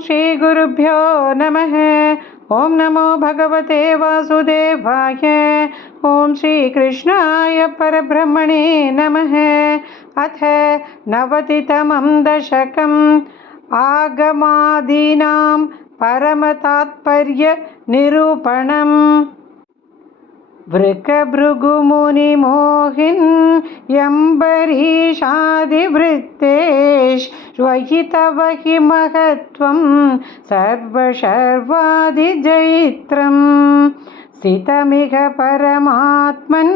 श्रीगुरुभ्यो नमः। ओं नमो भगवते वासुदेवाय। ओं श्रीकृष्णाय परब्रह्मणे नमः। अथ 90तमं दशकम्। आगमादीनां परमतात्पर्यनिरूपणम्। वृकभृगुमुनिमोहिन् यम्बरीषादिवृत्तेष्वहि तव हि महत्त्वं सर्वशर्वादिजयित्रम्। स्थितमिह परमात्मन्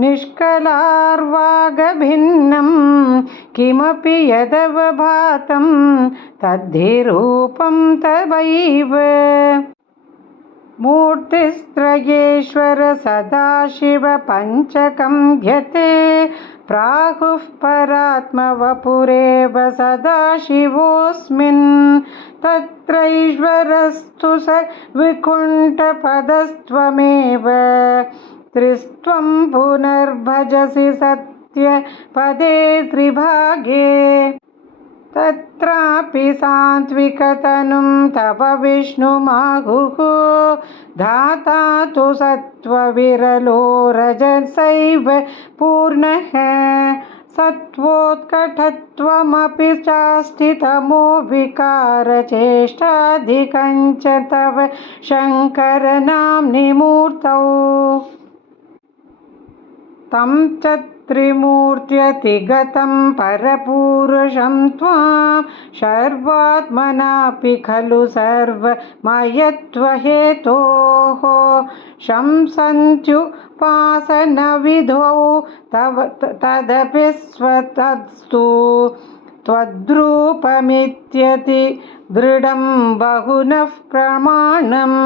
निष्कलार्वागभिन्नं किमपि यदवभातं तद्धि रूपं तवैव। मूर्तिस्त्रयेश्वर सदाशिव पञ्चकं यते प्राहुः परात्मवपुरेव सदाशिवोऽस्मिन्। तत्रैश्वरस्तु स विकुण्ठपदस्त्वमेव त्रिस्त्वं पुनर्भजसि सत्यपदे त्रिभागे। तत्रापि सात्विकतनुं तव विष्णुमाहुः धाता तु सत्त्वविरलो रजसैव पूर्णः। सत्त्वोत्कटत्वमपि चास्ति तमो विकारचेष्टाधिकं च तव शङ्करनाम्नि मूर्तौ। तं च त्रिमूर्त्यतिगतं परपुरुषं त्वां सर्वात्मनापि खलु सर्वमयत्वहेतोः। शंसन्त्युपासनविधौ तव तदपि स्वतस्तु त्वद्रूपमित्यति दृढं बहुनः प्रमाणम्।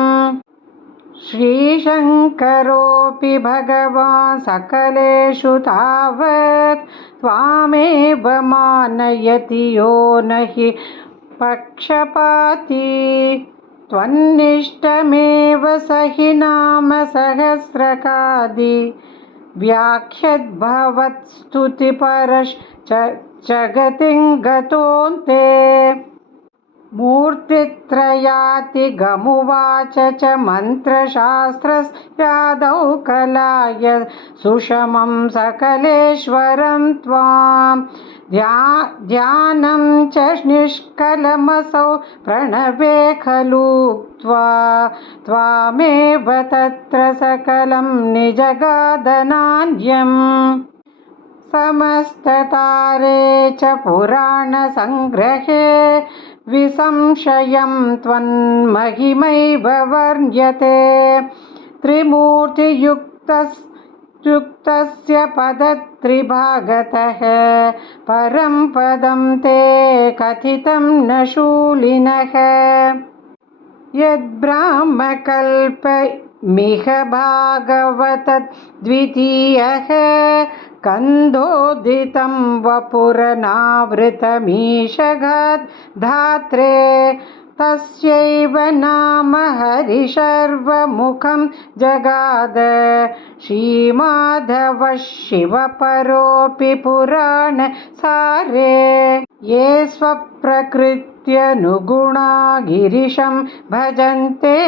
श्रीशङ्करोऽपि भगवान् सकलेषु तावत् त्वामेव मानयति यो न हि पक्षपाती। त्वन्निष्टमेव स हि नाम सहस्रकादि व्याख्यद्भवत्स्तुतिपरश्च जगतिं गतोऽन्ते। मूर्तित्रयातिगमुवाच च मन्त्रशास्त्रस्यादौ कलाय सुषमं सकलेश्वरं त्वां। ध्यानं च निष्कलमसौ प्रणवे खलूक्त्वा त्वामेव तत्र सकलं निजगादनान्यम्। समस्ततारे च पुराणसङ्ग्रहे विसंशयं त्वन्महिमैव वर्ण्यते। त्रिमूर्तियुक्तस्य पदत्रिभागतः परं पदं ते कथितं न शूलिनः। यद्ब्राह्मकल्पमिह भागवतद्वितीयः कन्धोदितं वपुरनावृतमीशधात्रे। तस्यैव नाम हरिशर्वमुखं जगाद श्रीमाधवः शिवपरोऽपि पुराणसारे। ये स्वप्रकृत्यनुगुणा गिरिशं भजन्ते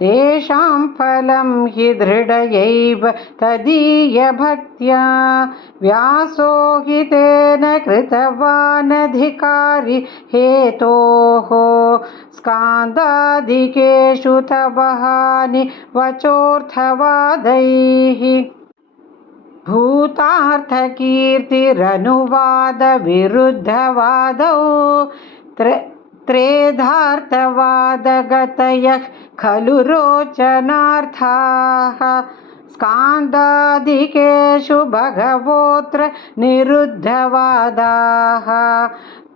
तेषां फलं हि दृढयैव तदीयभक्त्या। व्यासो हि तेन कृतवानधिकारी हेतोः स्कान्दादिकेषु तव हानि वचोऽर्थवादैः। भूतार्थकीर्तिरनुवादविरुद्धवादौ त्रेधार्थवादगतयः खलु रोचनार्थाः। स्कान्दादिकेषु भगवोऽत्र निरुद्धवादाः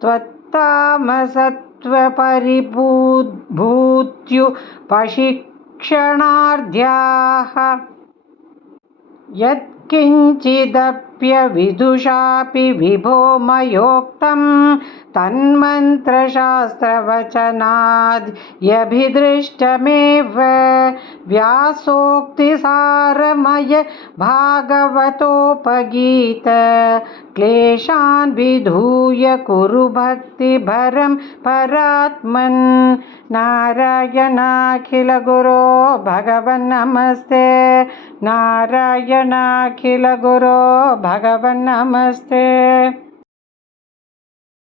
त्वत्तामसत्त्वपरिभूत्युपशिक्षणार्ध्याः। यत्किञ्चिदप्यविदुषापि विभो मयोक्तं तन्मन्त्रशास्त्रवचनाद्यभिदृष्टमेव। व्यासोक्तिसारमय भागवतोपगीत क्लेशान् विधूय कुरु भक्तिभरं परात्मन्। नारायणाखिलगुरो भगवन्नमस्ते। नारायणाखिलगुरो भगवन्नमस्ते।